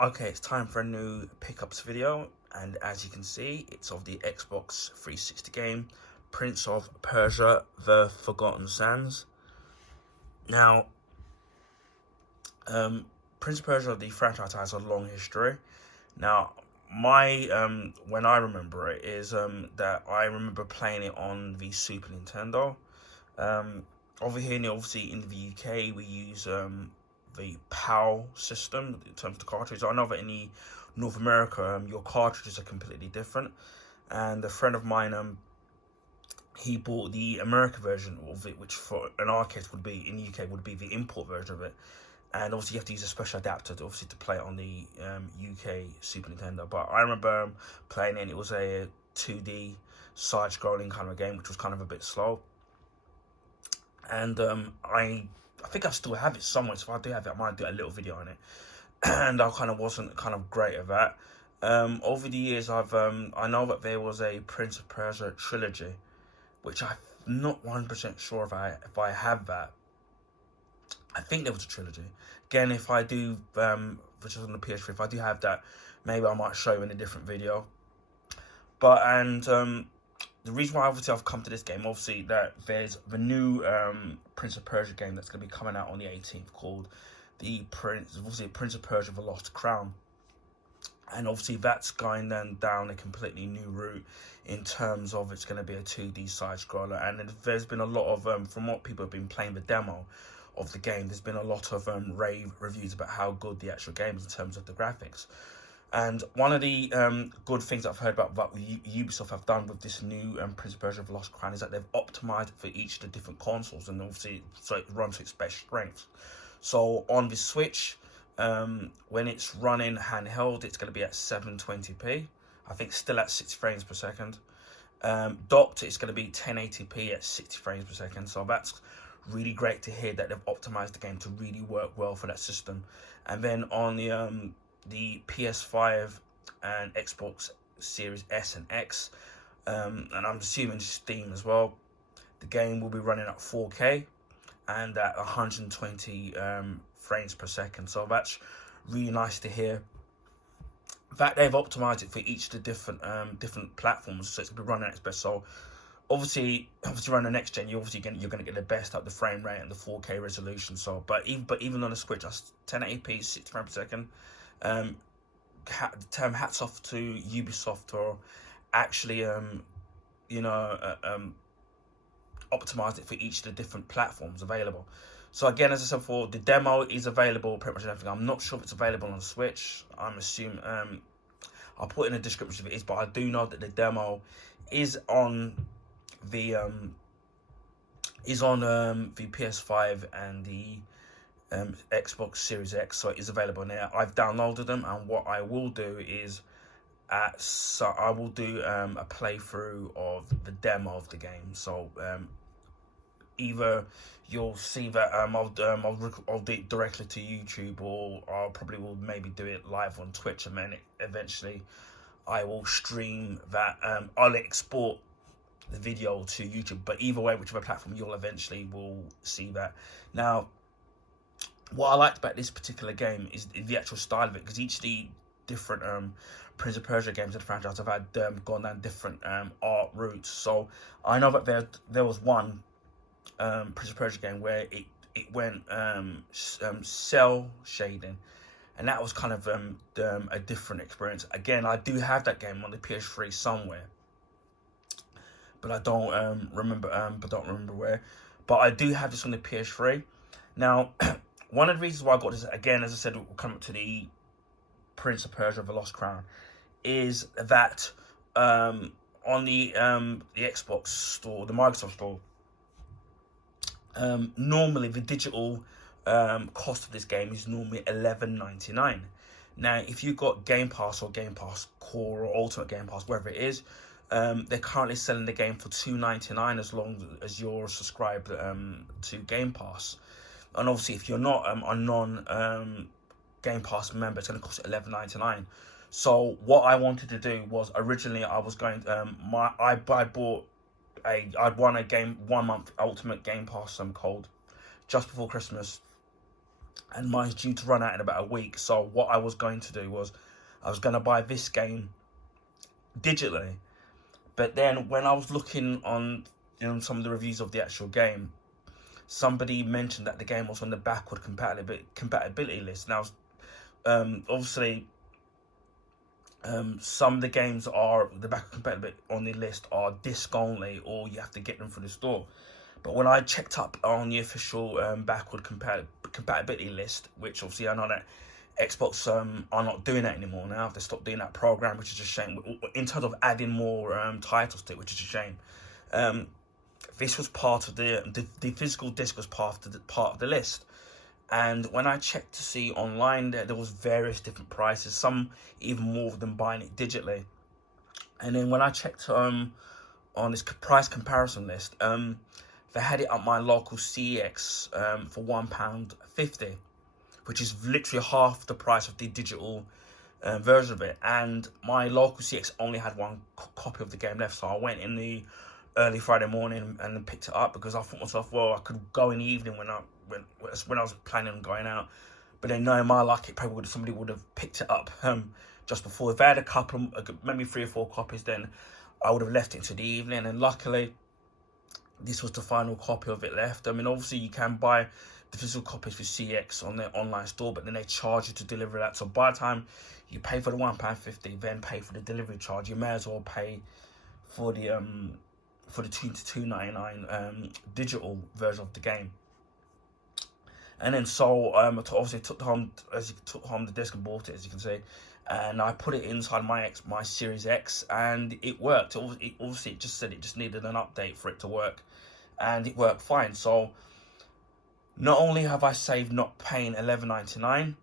Okay, it's time for a new pickups video, and as you can see, it's of the Xbox 360 game Prince of Persia: The Forgotten Sands. Now, Prince of Persia, the franchise, has a long history. Now, my when I remember it is that I remember playing it on the Super Nintendo. Over here, obviously in the UK, we use the PAL system in terms of the cartridge. I know that in the North America, your cartridges are completely different. And a friend of mine, he bought the American version of it, which for in our case would be in the UK would be the import version of it. And obviously, you have to use a special adapter to play it on the UK Super Nintendo. But I remember playing it, and it was a 2D side-scrolling kind of game, which was kind of a bit slow. And I think I still have it somewhere, so if I do have it, I might do a little video on it. And I kind of wasn't kind of great at that. Over the years, I know that there was a Prince of Persia trilogy, which I'm not 100% sure if I have that. I think there was a trilogy. Again, if I do, which is on the PS3, if I do have that, maybe I might show you in a different video. But the reason why obviously I've come to this game, obviously that there's the new Prince of Persia game that's going to be coming out on the 18th called the Prince of Persia: The Lost Crown. And obviously that's going then down a completely new route in terms of it's going to be a 2D side scroller. And there's been a lot of, from what people have been playing the demo of the game, there's been a lot of rave reviews about how good the actual game is in terms of the graphics. And one of the good things I've heard about what Ubisoft have done with this new Prince of Persia: The Lost Crown is that they've optimized it for each of the different consoles, and obviously so it runs to its best strength. So on the Switch, when it's running handheld, it's going to be at 720p. I think still at 60 frames per second. Docked, it's going to be 1080p at 60 frames per second. So that's really great to hear that they've optimized the game to really work well for that system. And then on the PS5 and Xbox Series S and X, and I'm assuming Steam as well, the game will be running at 4K and at 120 frames per second. So that's really nice to hear that they've optimized it for each of the different platforms, so it's gonna be running at its best. So obviously running the next gen, you're gonna get the best out of the frame rate and the 4K resolution. So but even on the Switch, that's 1080p 60 frames per second. Hats off to Ubisoft for actually optimized it for each of the different platforms available. So again, as I said before, the demo is available pretty much everything. I'm not sure if it's available on Switch. I'm assuming I'll put in the description if it is, but I do know that the demo is on the PS5 and the Xbox Series X, so it is available now. I've downloaded them, and what I will do is I will do a playthrough of the demo of the game. So either you'll see that I'll do it directly to YouTube, or I'll probably will maybe do it live on Twitch, and then eventually I will stream that. I'll export the video to YouTube, but either way, whichever platform, you'll eventually will see that. Now, what I liked about this particular game is the actual style of it, because each of the different Prince of Persia games in the franchise have had gone down different art routes. So I know that there was one Prince of Persia game where it went cell shading, and that was kind of a different experience. Again, I do have that game on the PS3 somewhere, but I don't remember where. But I do have this on the PS3 now. One of the reasons why I got this, again, as I said, we'll come up to the Prince of Persia: The Lost Crown, is that on the Xbox store, the Microsoft store, normally the digital cost of this game is normally $11.99. Now, if you've got Game Pass or Game Pass Core or Ultimate Game Pass, wherever it is, they're currently selling the game for $2.99 as long as you're subscribed to Game Pass. And obviously, if you're not a non Game Pass member, it's going to cost $11.99. So what I wanted to do was, originally I was going I bought I'd won a 1 month Ultimate Game Pass code just before Christmas, and mine's due to run out in about a week. So what I was going to do was I was going to buy this game digitally. But then when I was looking on some of the reviews of the actual game, somebody mentioned that the game was on the backward compatibility list. Now, obviously, some of the games are the backward compatibility on the list are disc only, or you have to get them from the store. But when I checked up on the official backward compatibility list, which obviously I know that Xbox are not doing that anymore now. They stopped doing that program, which is a shame. In terms of adding more titles to it, which is a shame. This was part of the physical disc was part of the list. And when I checked to see online, there was various different prices, some even more than buying it digitally. And then when I checked on this price comparison list, they had it at my local CEX for £1.50, which is literally half the price of the digital version of it. And my local CX only had one copy of the game left, so I went in the early Friday morning and then picked it up, because I thought to myself, well, I could go in the evening when I was planning on going out. But then knowing my luck, somebody would have picked it up just before. If I had a couple, maybe 3 or 4 copies, then I would have left it into the evening. And luckily, this was the final copy of it left. I mean, obviously you can buy the physical copies for CX on their online store, but then they charge you to deliver that. So by the time you pay for the £1.50, then pay for the delivery charge, you may as well pay for the £2.99 digital version of the game. And then so obviously took home the disc and bought it, as you can see, and I put it inside my Series X, and it worked. Obviously, it just said it just needed an update for it to work, and it worked fine. So not only have I saved not paying $11.99,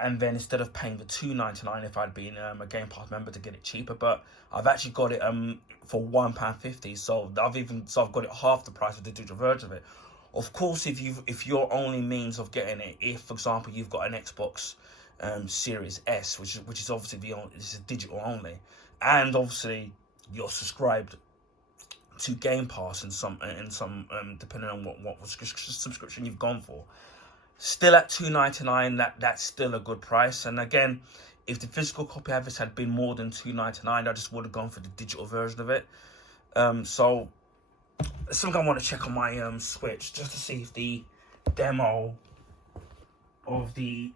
and then instead of paying the $2.99 if I'd been a Game Pass member to get it cheaper, but I've actually got it for £1.50. So I've got it half the price of the digital version of it. Of course, if your only means of getting it, if for example you've got an Xbox Series S, which is obviously this is digital only, and obviously you're subscribed to Game Pass in some depending on what subscription you've gone for, still at $2.99, that's still a good price. And again, if the physical copy of this had been more than $2.99, I just would have gone for the digital version of it. So something I want to check on my Switch, just to see if the demo of the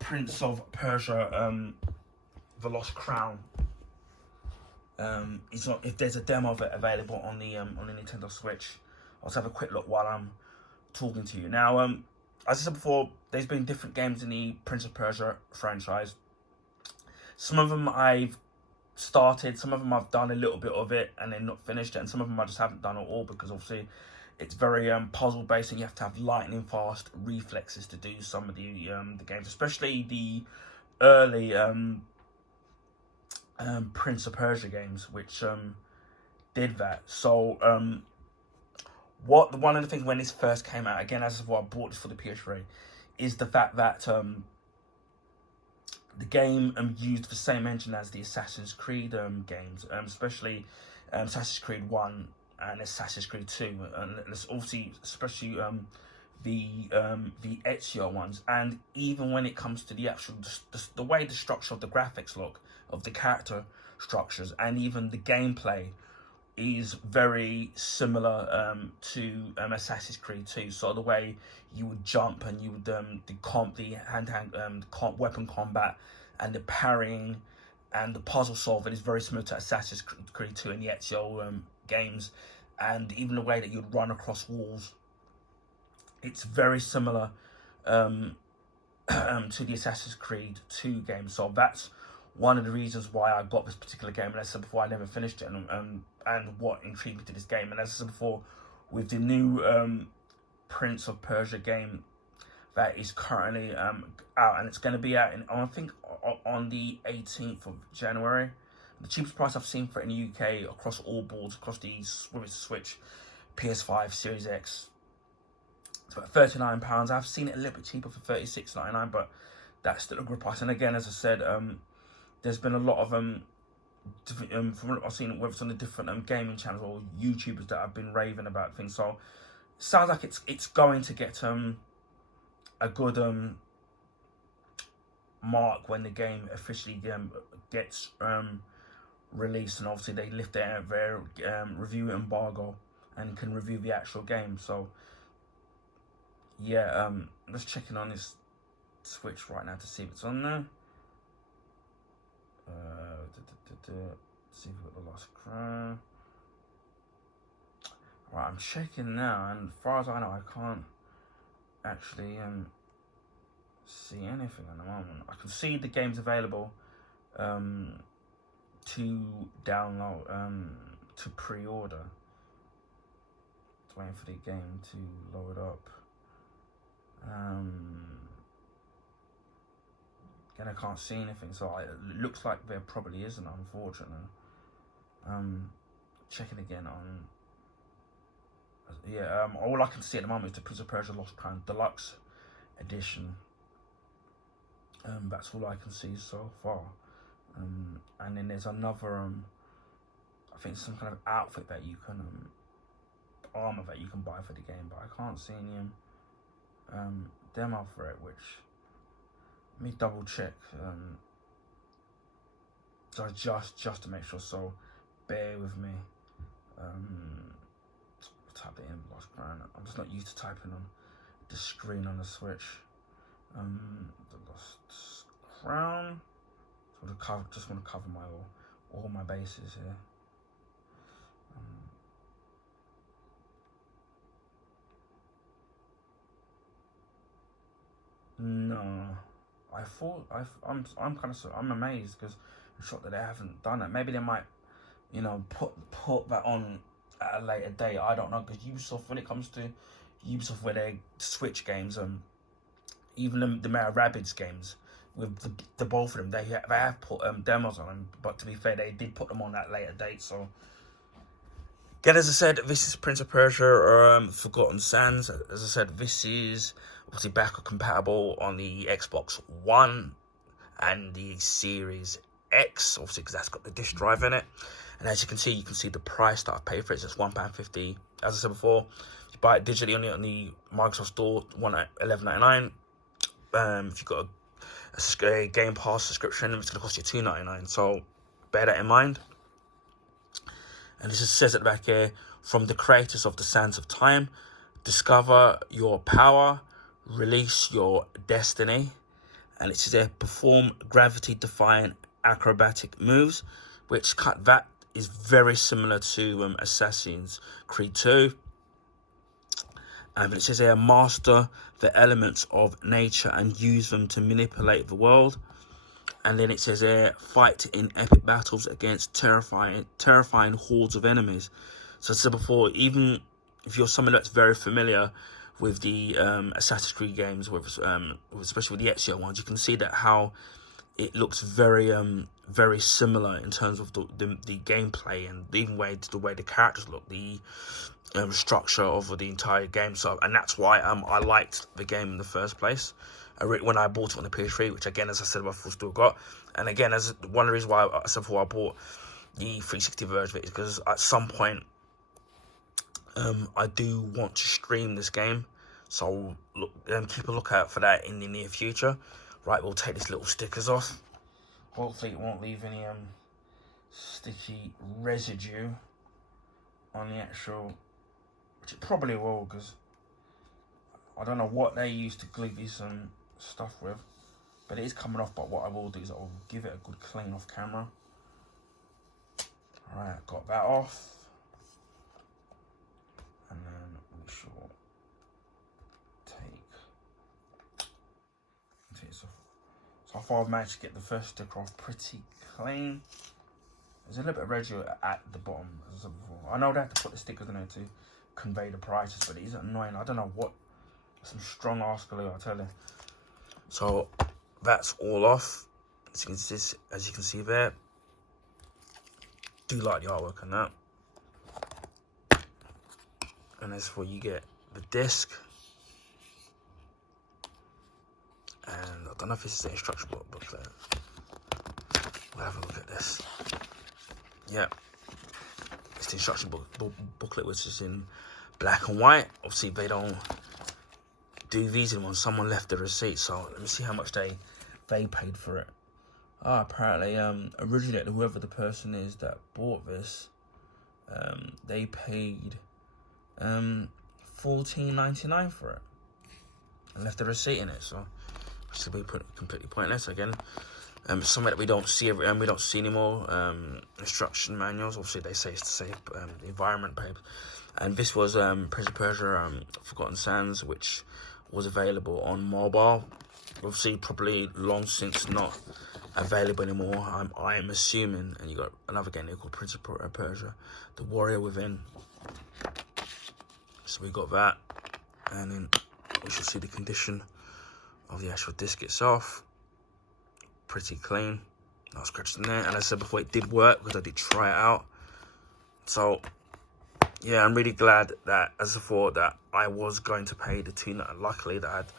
Prince of Persia The Lost Crown is not, if there's a demo of it available on the Nintendo Switch. I'll just have a quick look while I'm talking to you. Now, as I said before, there's been different games in the Prince of Persia franchise. Some of them I've started, some of them I've done a little bit of it and then not finished it, and some of them I just haven't done at all, because obviously it's very puzzle based, and you have to have lightning fast reflexes to do some of the games, especially the early Prince of Persia games, which did that. So one of the things when this first came out, again, as of what I bought this for the PS3, is the fact that the game used the same engine as the Assassin's Creed games, especially Assassin's Creed 1 and Assassin's Creed 2, and it's obviously especially the Ezio ones. And even when it comes to the actual the way the structure of the graphics look, of the character structures, and even the gameplay is very similar to Assassin's Creed 2. So the way you would jump, and you would the hand-to-hand weapon combat, and the parrying and the puzzle solving is very similar to Assassin's Creed 2 and the Ezio games. And even the way that you'd run across walls, it's very similar to the Assassin's Creed 2 game. So that's one of the reasons why I got this particular game. And as I said before, I never finished it, and what intrigued me to this game. And as I said before, with the new Prince of Persia game that is currently out, and it's going to be out I think on the 18th of January. The cheapest price I've seen for it in the UK across all boards, across whether it's Switch, PS5, Series X, it's about £39. I've seen it a little bit cheaper for $36.99, but that's still a good price. And again, as I said, there's been a lot of different, from what I've seen, whether it's on the different gaming channels or YouTubers that have been raving about things. So it sounds like it's going to get a good mark when the game officially gets released, and obviously they lift their review embargo and can review the actual game. So yeah, I'm just checking on this Switch right now to see if it's on there. See if we've got the Lost Crown. Right, I'm checking now, and as far as I know, I can't actually see anything at the moment. I can see the game's available to download, to pre-order. Just waiting for the game to load up. Again, I can't see anything, so it looks like there probably isn't, unfortunately. Checking again on. Yeah, all I can see at the moment is the Prince of Persia Lost Crown Deluxe Edition. That's all I can see so far. And then there's another, I think some kind of outfit that you can, armor that you can buy for the game, but I can't see any demo for it, which, let me double check. So just to make sure, so bear with me. Type it in, Lost Crown. I'm just not used to typing on the screen on the Switch. The Lost Crown. So just want to cover my all my bases here. No, I thought I'm amazed because I'm shocked that they haven't done it. Maybe they might, you know, put that on at a later date. I don't know, because Ubisoft, when it comes to Ubisoft, where they Switch games, even the Mario Rabbids games, with the both of them, they have put demos on them. But to be fair, they did put them on that later date. So again, as I said, this is Prince of Persia Forgotten Sands. As I said, this is obviously backward compatible on the Xbox One and the Series X, obviously because that's got the disc drive in it. And as you can see the price that I paid for it. It's £1.50. As I said before, you buy it digitally on the Microsoft Store, one at $11.99. If you've got a Game Pass subscription, it's going to cost you $2.99. So bear that in mind. And this just says at the back here, from the creators of the Sands of Time, discover your power, release your destiny. And it says there, perform gravity-defying acrobatic moves, which that is very similar to Assassin's Creed 2. And it says here, master the elements of nature and use them to manipulate the world. And then it says here, fight in epic battles against terrifying hordes of enemies. So as I said before, even if you're someone that's very familiar with the Assassin's Creed games, especially with the Ezio ones, you can see that how it looks very very similar in terms of the gameplay, and even the way the characters look, the structure of the entire game. So, and that's why I liked the game in the first place. When I bought it on the PS3, which again, as I said before, still got. And again, as one of the reasons why I said before I bought the 360 version of it is because at some point I do want to stream this game. So keep a lookout for that in the near future. Right, we'll take these little stickers off. Hopefully it won't leave any sticky residue on the actual, which it probably will, because I don't know what they use to glue these stuff with, but it is coming off. But what I will do is I'll give it a good clean off camera. Alright, got that off, and then we shall take this off. So far I've managed to get the first sticker off pretty clean. There's a little bit of residue at the bottom, as I said before. I know they have to put the stickers in there to convey the prices, but it is annoying. I don't know what, some strong ass glue, I tell you. So that's all off. As you can see there, do like the artwork on that. And that's where you get the disc. And I don't know if this is the instruction booklet. We'll have a look at this. Yeah, it's the instruction booklet, which is in black and white. Obviously, they don't do these ones. Someone left the receipt, so let me see how much they paid for it. Apparently, originally, whoever the person is that bought this, they paid $14.99 for it and left the receipt in it. So should be completely pointless again. Something that we don't see we don't see anymore. Instruction manuals. Obviously, they say it's to save the environment, babe. And this was Prince of Persia, Forgotten Sands, which was available on mobile. Obviously, probably long since not available anymore. I'm assuming. And you got another game called Prince of Persia, The Warrior Within. So we got that, and then we should see the condition of the actual disc itself. Pretty clean, no scratches in there. And as I said before, it did work because I did try it out. So yeah, I'm really glad that, as I thought that I was going to pay the $2.99. Luckily, that I had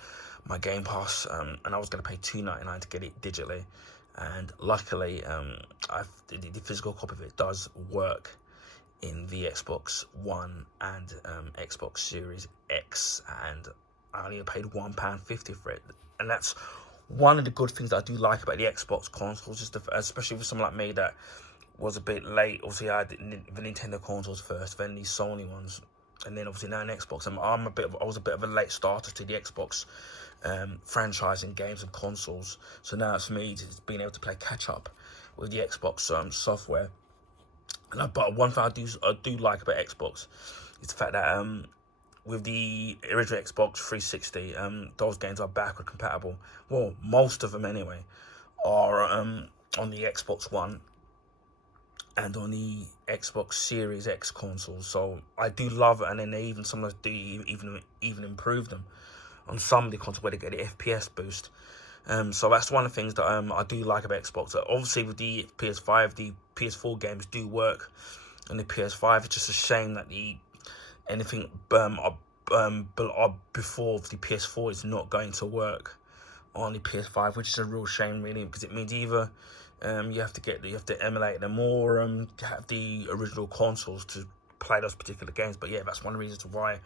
my Game Pass, and I was going to pay $2.99 to get it digitally. And luckily, the physical copy of it does work in the Xbox One and Xbox Series X, and I only paid £1.50 for it. And that's one of the good things that I do like about the Xbox consoles, especially for someone like me that was a bit late. Obviously, I had the Nintendo consoles first, then the Sony ones, and then obviously now an Xbox. I was a bit of a late starter to the Xbox franchise in games and consoles. So now it's me just being able to play catch up with the Xbox software. But one thing I do like about Xbox is the fact that with the original Xbox 360, those games are backward compatible. Well, most of them anyway are on the Xbox One and on the Xbox Series X consoles. So I do love it, and then they even sometimes do even improve them on some of the consoles where they get the FPS boost. So that's one of the things that I do like about Xbox. Obviously, with the PS5, the PS4 games do work on the PS5. It's just a shame that anything before the PS4 is not going to work on the PS5, which is a real shame, really, because it means either you have to emulate them, or have the original consoles to play those particular games. But yeah, that's one of the reasons why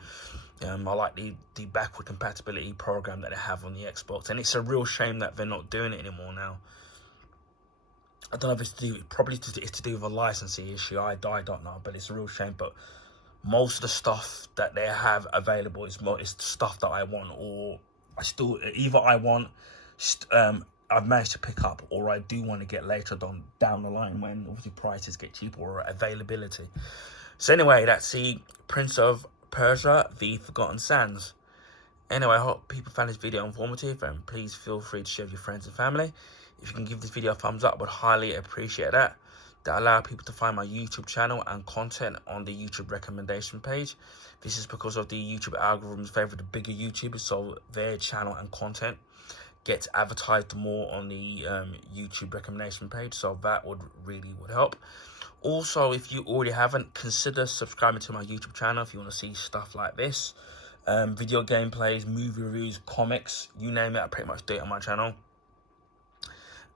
I like the backward compatibility program that they have on the Xbox. And it's a real shame that they're not doing it anymore now. I don't know if it's to do with a licensing issue. I don't know, but it's a real shame. But most of the stuff that they have available is stuff that I want, or I've managed to pick up, or I do want to get later down the line when obviously prices get cheaper, or availability. So anyway, that's the Prince of Persia, The Forgotten Sands. Anyway, I hope people found this video informative, and please feel free to share with your friends and family. If you can give this video a thumbs up, I would highly appreciate that. That allow people to find my YouTube channel and content on the YouTube recommendation page. This is because of the YouTube algorithms favor the bigger YouTubers, so their channel and content gets advertised more on the YouTube recommendation page. So that would help. Also, if you already haven't, consider subscribing to my YouTube channel if you want to see stuff like this. Video gameplays, movie reviews, comics, you name it, I pretty much do it on my channel.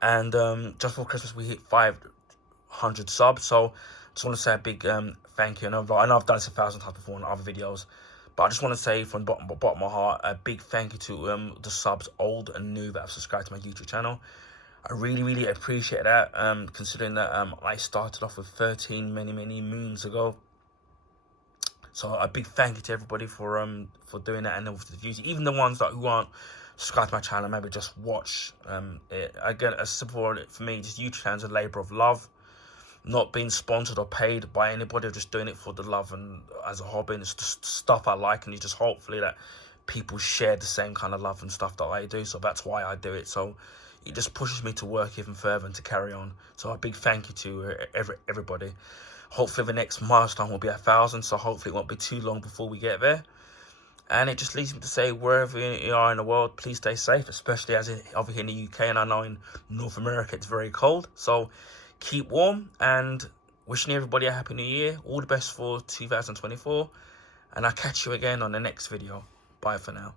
And just for Christmas, we hit 500 subs. So just want to say a big thank you. I know I've done this 1,000 times before in other videos, but I just want to say from the bottom of my heart, a big thank you to the subs, old and new, that have subscribed to my YouTube channel. I really appreciate that, considering that I started off with 13 many moons ago. So a big thank you to everybody for doing that, and for the views, even the ones who aren't subscribed to my channel, maybe just watch it. Again, as simple for me, just YouTube channel is a labour of love, not being sponsored or paid by anybody, just doing it for the love and as a hobby, and it's just stuff I like, and it's just hopefully that people share the same kind of love and stuff that I do. So that's why I do it. So it just pushes me to work even further and to carry on. So a big thank you to everybody. Hopefully the next milestone will be 1,000, so hopefully it won't be too long before we get there. And it just leads me to say, wherever you are in the world, please stay safe, especially over here in the UK, and I know in North America it's very cold. So keep warm, and wishing everybody a happy new year. All the best for 2024, and I'll catch you again on the next video. Bye for now.